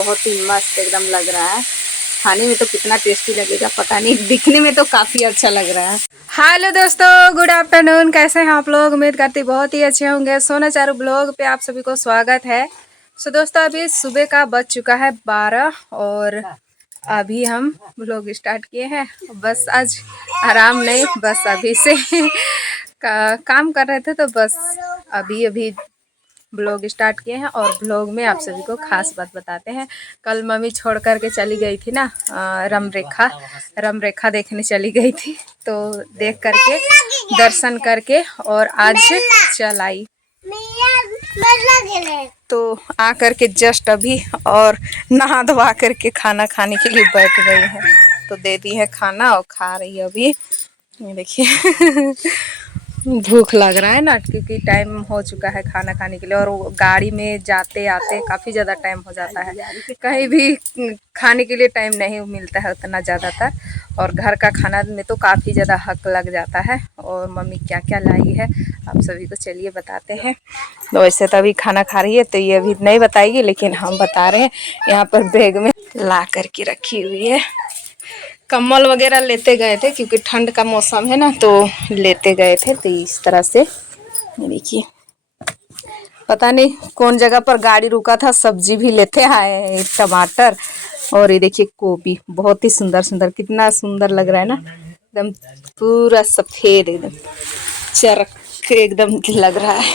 बहुत ही मस्त एकदम लग रहा है। खाने में तो कितना टेस्टी लगेगा पता नहीं, दिखने में तो काफ़ी अच्छा लग रहा है। हेलो दोस्तों, गुड आफ्टरनून। कैसे हैं आप लोग? उम्मीद करती बहुत ही अच्छे होंगे। सोना चारू ब्लॉग पे आप सभी को स्वागत है। सो दोस्तों, अभी सुबह का बज चुका है 12 और अभी हम ब्लॉग स्टार्ट किए हैं। बस आज आराम नहीं, बस अभी से काम कर रहे थे तो बस अभी अभी ब्लॉग स्टार्ट किए हैं। और ब्लॉग में आप सभी को खास बात बताते हैं। कल मम्मी छोड़ कर के चली गई थी ना, रम रेखा देखने चली गई थी, तो देख करके दर्शन करके और आज चल आई। तो आ करके जस्ट अभी और नहा धोवा करके खाना खाने के लिए बैठ गई है। तो दे दी है खाना और खा रही है अभी। ये देखिए भूख लग रहा है ना, क्योंकि टाइम हो चुका है खाना खाने के लिए। और गाड़ी में जाते आते काफ़ी ज़्यादा टाइम हो जाता है, कहीं भी खाने के लिए टाइम नहीं मिलता है उतना ज़्यादातर। और घर का खाना में तो काफ़ी ज़्यादा हक लग जाता है। और मम्मी क्या क्या लाई है आप सभी को चलिए बताते हैं। तो वैसे तो अभी खाना खा रही है तो ये अभी नहीं बताएगी, लेकिन हम बता रहे हैं। यहाँ पर बैग में ला करके रखी हुई है। कम्बल वगैरह लेते गए थे क्योंकि ठंड का मौसम है ना, तो लेते गए थे। तो इस तरह से देखिए, पता नहीं कौन जगह पर गाड़ी रुका था, सब्जी भी लेते आए हैं। टमाटर और ये देखिए गोभी, बहुत ही सुंदर सुंदर, कितना सुंदर लग रहा है ना, एकदम पूरा सफेद, एकदम चरक एकदम लग रहा है।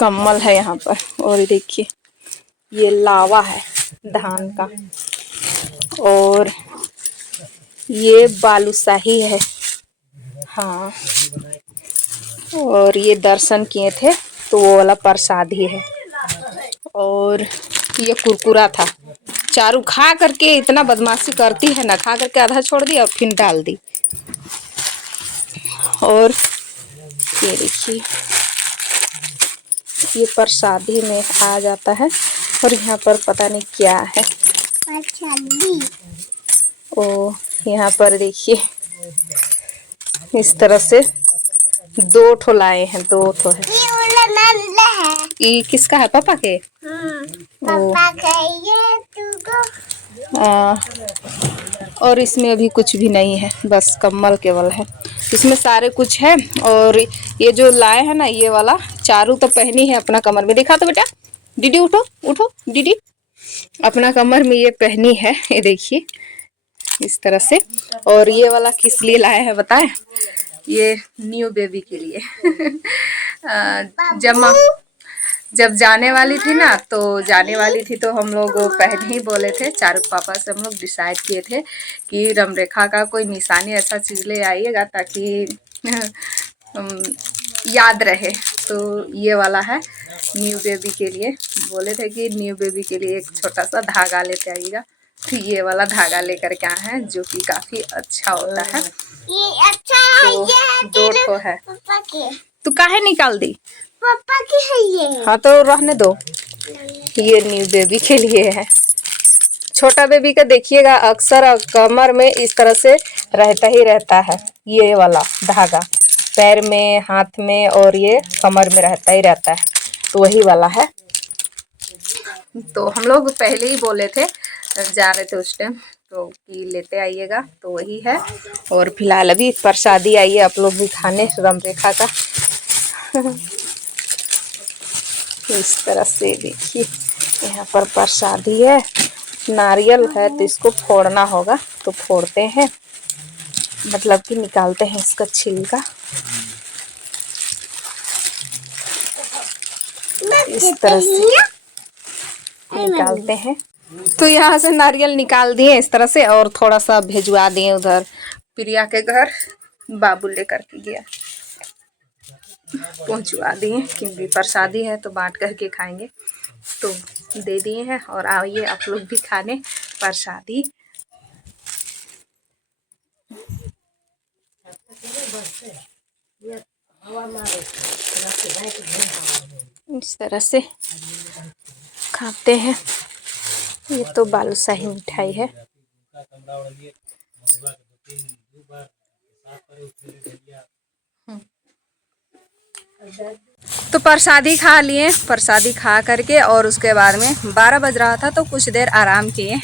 कम्बल है यहाँ पर। और ये देखिए ये लावा है धान का, और ये बालूशाही है। हाँ, और ये दर्शन किए थे तो वो वाला प्रसादी है। और ये कुरकुरा था। चारू खा करके इतना बदमाशी करती है ना, खा करके आधा छोड़ दी और फिर डाल दी। और ये देखिए ये प्रसादी में आ जाता है। और यहाँ पर पता नहीं क्या है। ओ यहाँ पर देखिए इस तरह से 2 ठो लाए हैं, 2 ठो है। ये किसका है? पापा के? पापा का और इसमें अभी कुछ भी नहीं है, बस कम्बल केवल है। इसमें सारे कुछ है। और ये जो लाए हैं ना, ये वाला चारू तो पहनी है अपना कमर में। दिखा तो बेटा, दीदी उठो उठो, दीदी अपना कमर में ये पहनी है। ये देखिए इस तरह से। और ये वाला किस लिए लाए हैं बताएं? ये न्यू बेबी के लिए। जब जाने वाली थी ना, तो हम लोग पहले ही बोले थे, चारू पापा से हम लोग डिसाइड किए थे कि रमरेखा का कोई निशानी ऐसा चीज़ ले आइएगा ताकि याद रहे। तो ये वाला है न्यू बेबी के लिए। बोले थे कि न्यू बेबी के लिए एक छोटा सा धागा लेते आइएगा। तो ये वाला धागा लेकर के आए हैं, जो कि काफ़ी अच्छा होता है। ये अच्छा है, तो ये 2 ठो है। तू काहे निकाल दी? पापा की है ये। हाँ तो रहने दो। ये न्यू बेबी के लिए है। छोटा बेबी का देखिएगा अक्सर कमर में इस तरह से रहता ही रहता है, ये वाला धागा पैर में, हाथ में, और ये कमर में रहता ही रहता है। तो वही वाला है। तो हम लोग पहले ही बोले थे, जा रहे थे उस टाइम, तो कि लेते आइएगा, तो वही है। और फिलहाल अभी प्रसादी आई है, आप लोग भी खाने रमरेखा का। इस तरह से देखिए यहाँ पर प्रसादी है। नारियल है तो इसको फोड़ना होगा, तो फोड़ते हैं, मतलब कि निकालते हैं इसका छिलका। इस तरह से निकालते हैं। तो यहाँ से नारियल निकाल दिए इस तरह से, और थोड़ा सा भिजवा दिए उधर प्रिया के घर। बाबू लेकर के गया, पहुँचवा दिए, क्योंकि प्रसादी है तो बांट करके खाएंगे। तो दे दिए हैं। और आइए आप लोग भी खाने प्रसादी। इस तरह से खाते हैं। ये तो बालूशाही मिठाई है। तो प्रसादी खा लिए, प्रसादी खा करके और उसके बाद में 12 बज रहा था तो कुछ देर आराम किए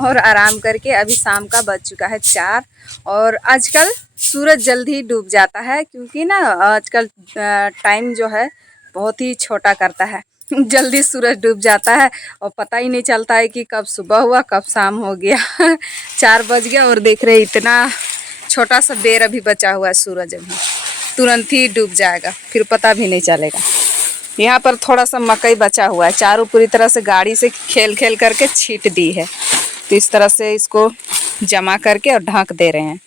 और आराम करके अभी शाम का बज चुका है 4। और आजकल सूरज जल्दी डूब जाता है क्योंकि ना आजकल टाइम जो है बहुत ही छोटा करता है जल्दी सूरज डूब जाता है और पता ही नहीं चलता है कि कब सुबह हुआ कब शाम हो गया 4 बज गया और देख रहे इतना छोटा सा बेर अभी बचा हुआ है, सूरज अभी तुरंत ही डूब जाएगा, फिर पता भी नहीं चलेगा। यहाँ पर थोड़ा सा मकई बचा हुआ है, चारों पूरी तरह से गाड़ी से खेल खेल करके छींट दी है, तो इस तरह से इसको जमा करके और ढक दे रहे हैं।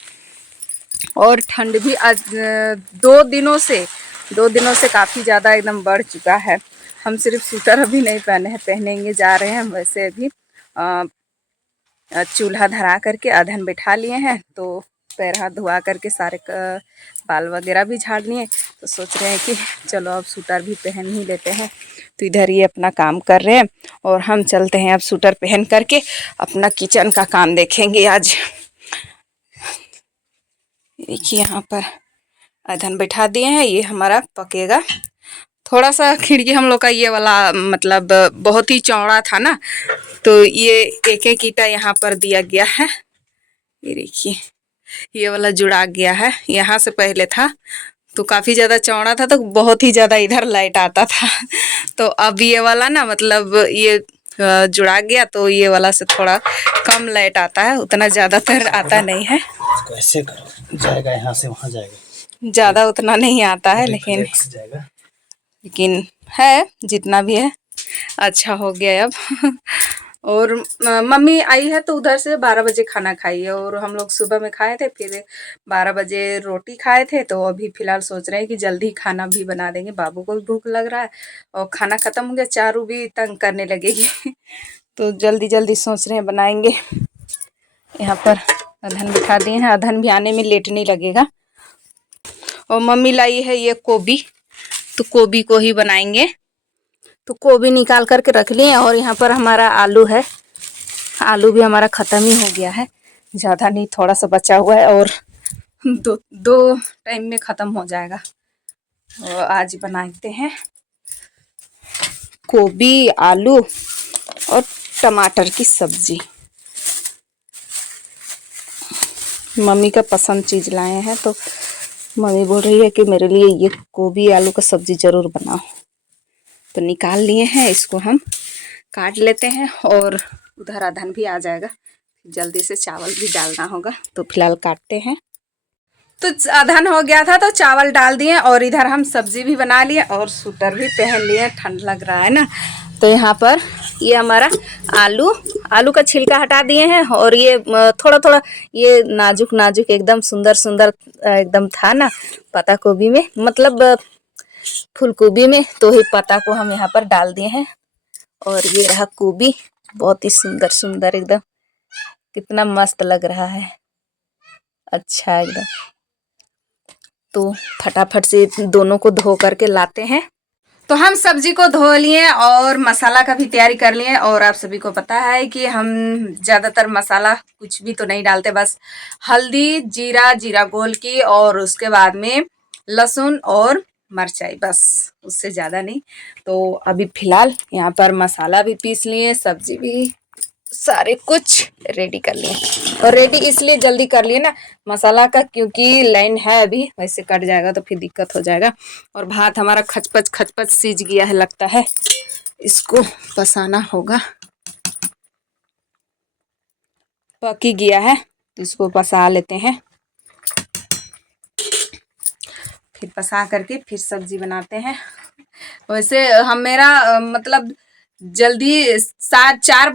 और ठंड भी आज 2 दिनों से काफ़ी ज़्यादा एकदम बढ़ चुका है। हम सिर्फ स्वेटर अभी नहीं पहने हैं, पहनेंगे जा रहे हैं। वैसे अभी चूल्हा धरा करके अधन बैठा लिए हैं, तो पैर हाथ धुआ करके सारे बाल वगैरह भी झाड़ लिए, तो सोच रहे हैं कि चलो अब स्वेटर भी पहन ही लेते हैं। तो इधर ये अपना काम कर रहे हैं और हम चलते हैं अब स्वेटर पहन करके अपना किचन का काम देखेंगे आज। देखिए यहाँ पर अधन बैठा दिए हैं, ये हमारा पकेगा। थोड़ा सा खिड़की हम लोग का ये वाला मतलब बहुत ही चौड़ा था ना, तो ये एक एक ईंटा यहाँ पर दिया गया है। ये देखिए ये वाला जुड़ा गया है, यहाँ से पहले था तो काफ़ी ज़्यादा चौड़ा था, तो बहुत ही ज़्यादा इधर लाइट आता था तो अब ये वाला ना मतलब ये जुड़ा गया, तो ये वाला से थोड़ा कम लाइट आता है, उतना ज़्यादातर आता नहीं है। ऐसे करो, जाएगा यहाँ से वहाँ जाएगा, ज़्यादा उतना नहीं आता है, लेकिन है जितना भी है अच्छा हो गया अब और मम्मी आई है तो उधर से 12 बजे खाना खाई है और हम लोग सुबह में खाए थे, फिर 12 बजे रोटी खाए थे। तो अभी फ़िलहाल सोच रहे हैं कि जल्दी खाना भी बना देंगे, बाबू को भी भूख लग रहा है और खाना ख़त्म हो गया, चारू भी तंग करने लगेगी तो जल्दी जल्दी सोच रहे हैं बनाएंगे। यहाँ पर अधन बिठा दिए हैं, अधन भी आने में लेट नहीं लगेगा। और मम्मी लाई है ये गोभी, तो गोभी को ही बनाएंगे। तो गोभी निकाल करके रख लिए और यहाँ पर हमारा आलू है, आलू भी हमारा ख़त्म ही हो गया है, ज़्यादा नहीं थोड़ा सा बचा हुआ है और दो टाइम में ख़त्म हो जाएगा। और आज बनाते हैं गोभी, आलू और टमाटर की सब्ज़ी। मम्मी का पसंद चीज़ लाए हैं, तो मम्मी बोल रही है कि मेरे लिए ये गोभी आलू का सब्ज़ी ज़रूर बनाओ। तो निकाल लिए हैं, इसको हम काट लेते हैं और उधर अधन भी आ जाएगा, जल्दी से चावल भी डालना होगा, तो फिलहाल काटते हैं। तो अधन हो गया था तो चावल डाल दिए और इधर हम सब्जी भी बना लिए और स्वेटर भी पहन लिए, ठंड लग रहा है ना। तो यहाँ पर ये हमारा आलू का छिलका हटा दिए हैं और ये थोड़ा थोड़ा ये नाजुक नाजुक एकदम सुंदर सुंदर एकदम था ना पत्ता गोभी में, मतलब फूल गोभी में, तो ही पत्ता को हम यहाँ पर डाल दिए हैं। और ये रहा गोभी, बहुत ही सुंदर सुंदर एकदम, कितना मस्त लग रहा है, अच्छा एकदम। तो फटाफट से दोनों को धो करके लाते हैं। तो हम सब्जी को धो लिए और मसाला का भी तैयारी कर लिए और आप सभी को पता है कि हम ज़्यादातर मसाला कुछ भी तो नहीं डालते, बस हल्दी, जीरा घोल की और उसके बाद में लहसुन और मिर्चाई, बस उससे ज़्यादा नहीं। तो अभी फ़िलहाल यहाँ पर मसाला भी पीस लिए, सब्जी भी सारे कुछ रेडी कर लिए। और रेडी इसलिए जल्दी कर लिए ना मसाला का, क्योंकि लाइन है अभी, वैसे कट जाएगा तो फिर दिक्कत हो जाएगा। और भात हमारा खचपच सीज गया है, लगता है इसको पसाना होगा, पक ही गया है, तो इसको पसा लेते हैं। फिर पसा करके फिर सब्जी बनाते हैं। वैसे मेरा मतलब जल्दी 4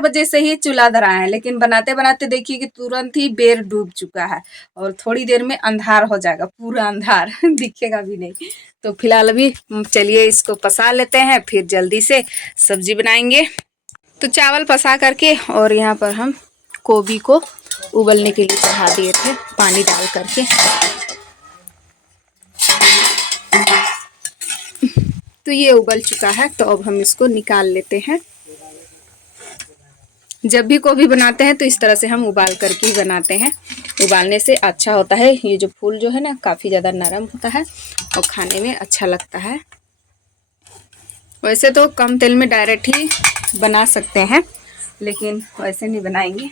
बजे से ही चूल्हा धरा है, लेकिन बनाते बनाते देखिए कि तुरंत ही बेर डूब चुका है और थोड़ी देर में अंधार हो जाएगा, पूरा अंधार दिखेगा भी नहीं। तो फिलहाल अभी चलिए इसको पसा लेते हैं, फिर जल्दी से सब्जी बनाएंगे। तो चावल पसा करके और यहाँ पर हम गोभी को उबलने के लिए चढ़ा दिए थे, पानी डाल करके। तो ये उबल चुका है, तो अब हम इसको निकाल लेते हैं। जब भी गोभी बनाते हैं तो इस तरह से हम उबाल करके ही बनाते हैं। उबालने से अच्छा होता है। ये जो फूल जो है ना काफ़ी ज़्यादा नरम होता है और खाने में अच्छा लगता है। वैसे तो कम तेल में डायरेक्ट ही बना सकते हैं, लेकिन वैसे नहीं बनाएंगे।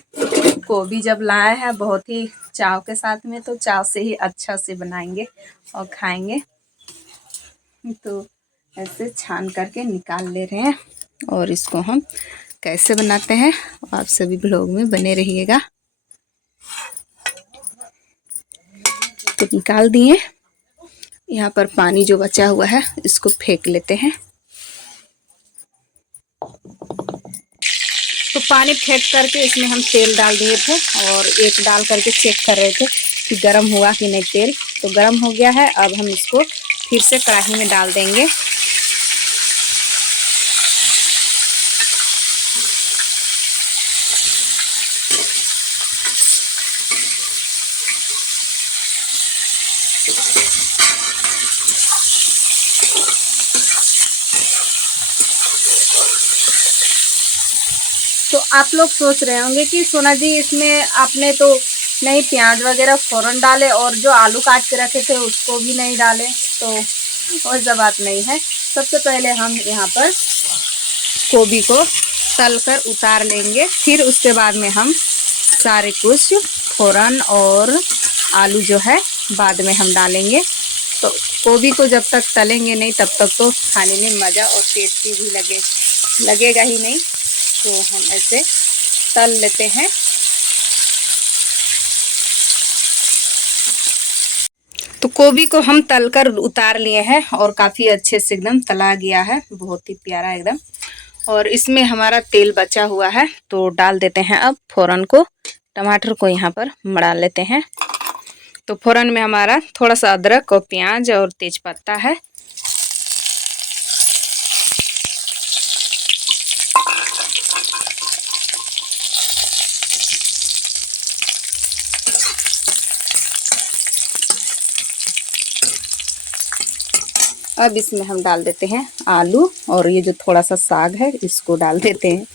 गोभी जब लाए हैं बहुत ही चाव के साथ में, तो चाव से ही अच्छा से बनाएंगे और खाएंगे। तो ऐसे छान करके निकाल ले रहे हैं और इसको हम कैसे बनाते हैं आप सभी ब्लॉग में बने रहिएगा। तो निकाल दिए। यहाँ पर पानी जो बचा हुआ है इसको फेंक लेते हैं। तो पानी फेंक करके इसमें हम तेल डाल दिए थे और एक डाल करके चेक कर रहे थे कि गर्म हुआ कि नहीं तेल। तो गर्म हो गया है। अब हम इसको फिर से कढ़ाई में डाल देंगे। तो आप लोग सोच रहे होंगे कि सोना जी इसमें आपने तो नहीं प्याज वगैरह फ़ौरन डाले और जो आलू काट के रखे थे उसको भी नहीं डाले। तो वैसा बात नहीं है। सबसे पहले हम यहाँ पर गोभी को तल कर उतार लेंगे, फिर उसके बाद में हम सारे कुछ फ़ौरन और आलू जो है बाद में हम डालेंगे। तो गोभी को जब तक तलेंगे नहीं तब तक तो खाने में मज़ा और टेस्टी भी लगेगा ही नहीं। तो हम ऐसे तल लेते हैं। तो गोभी को हम तलकर उतार लिए हैं और काफ़ी अच्छे से एकदम तला गया है, बहुत ही प्यारा एकदम। और इसमें हमारा तेल बचा हुआ है तो डाल देते हैं अब फ़ौरन को। टमाटर को यहाँ पर मड़ा लेते हैं। तो फ़ौरन में हमारा थोड़ा सा अदरक और प्याज और तेज़पत्ता है। अब इसमें हम डाल देते हैं आलू और ये जो थोड़ा सा साग है इसको डाल देते हैं।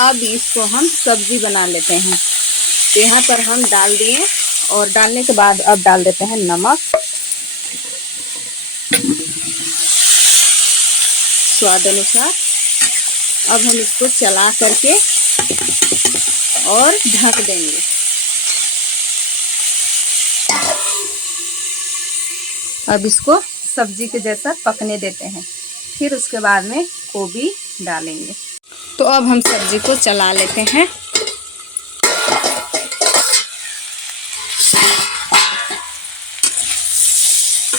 अब इसको हम सब्जी बना लेते हैं। तो यहाँ पर हम डाल दिए और डालने के बाद अब डाल देते हैं नमक स्वाद अनुसार। अब हम इसको चला करके और ढक देंगे। अब इसको सब्जी के जैसा पकने देते हैं, फिर उसके बाद में गोभी डालेंगे। तो अब हम सब्जी को चला लेते हैं।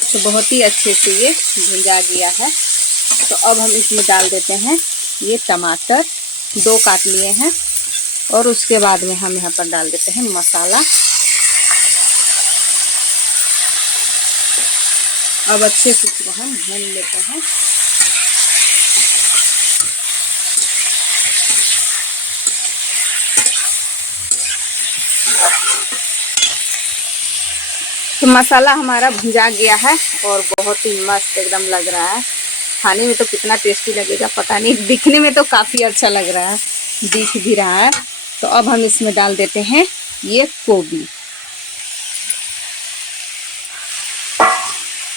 तो बहुत ही अच्छे से ये भुंजा गया है। तो अब हम इसमें डाल देते हैं ये टमाटर 2 काट लिए हैं और उसके बाद में हम यहाँ पर डाल देते हैं मसाला। अब अच्छे से इसको हम भून लेते हैं। तो मसाला हमारा भुंजा गया है और बहुत ही मस्त एकदम लग रहा है। खाने में तो कितना टेस्टी लगेगा पता नहीं, दिखने में तो काफ़ी अच्छा लग रहा है, दिख भी रहा है। तो अब हम इसमें डाल देते हैं ये गोभी।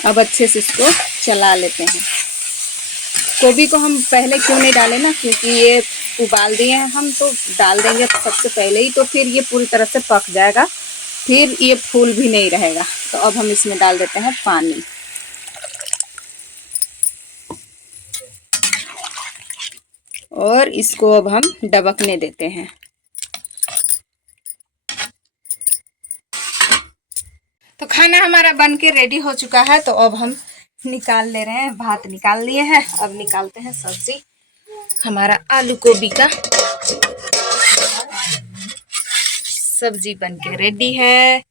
अब अच्छे से इसको चला लेते हैं। गोभी को हम पहले क्यों नहीं डालें ना, क्योंकि ये उबाल दिए हैं हम, तो डाल देंगे सबसे पहले ही तो फिर ये पूरी तरह से पक जाएगा, फिर ये फूल भी नहीं रहेगा। तो अब हम इसमें डाल देते हैं पानी और इसको अब हम डबकने देते हैं। तो खाना हमारा बन के रेडी हो चुका है। तो अब हम निकाल ले रहे हैं। भात निकाल लिए हैं, अब निकालते हैं सब्जी। हमारा आलू गोभी का सब्जी बन के रेडी है।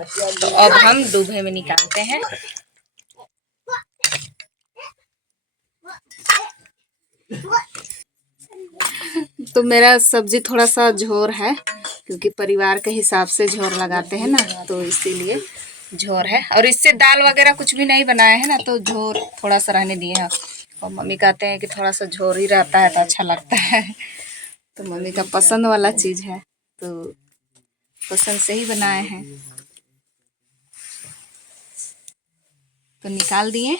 तो अब हम डूबे में निकालते हैं। तो मेरा सब्जी थोड़ा सा झोर है, क्योंकि परिवार के हिसाब से झोर लगाते हैं ना, तो इसीलिए झोर है। और इससे दाल वगैरह कुछ भी नहीं बनाया है ना, तो झोर थोड़ा सा रहने दिए हैं। और मम्मी कहते हैं कि थोड़ा सा झोर ही रहता है तो अच्छा लगता है। तो मम्मी का पसंद वाला चीज है, तो पसंद से ही बनाए हैं। तो निकाल दिए।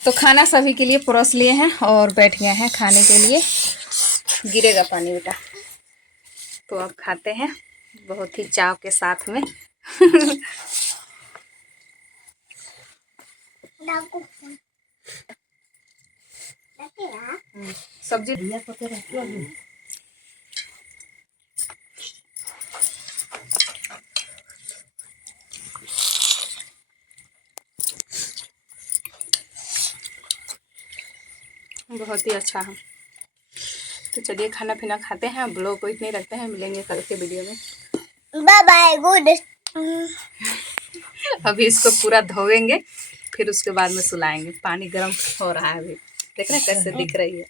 तो खाना सभी के लिए परोस लिए हैं और बैठ गए हैं खाने के लिए। गिरेगा पानी बेटा। तो अब खाते हैं बहुत ही चाव के साथ में। सब्जी बहुत ही अच्छा है। तो चलिए खाना पीना खाते हैं, ब्लॉग को इतने रखते हैं, मिलेंगे कल के वीडियो में। Bye bye good. अभी इसको पूरा धोएंगे, फिर उसके बाद में सुलाएंगे। पानी गर्म हो रहा है अभी, देख रहे कैसे दिख रही है।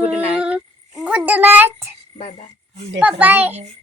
Good night. Good night. Bye bye. Bye bye.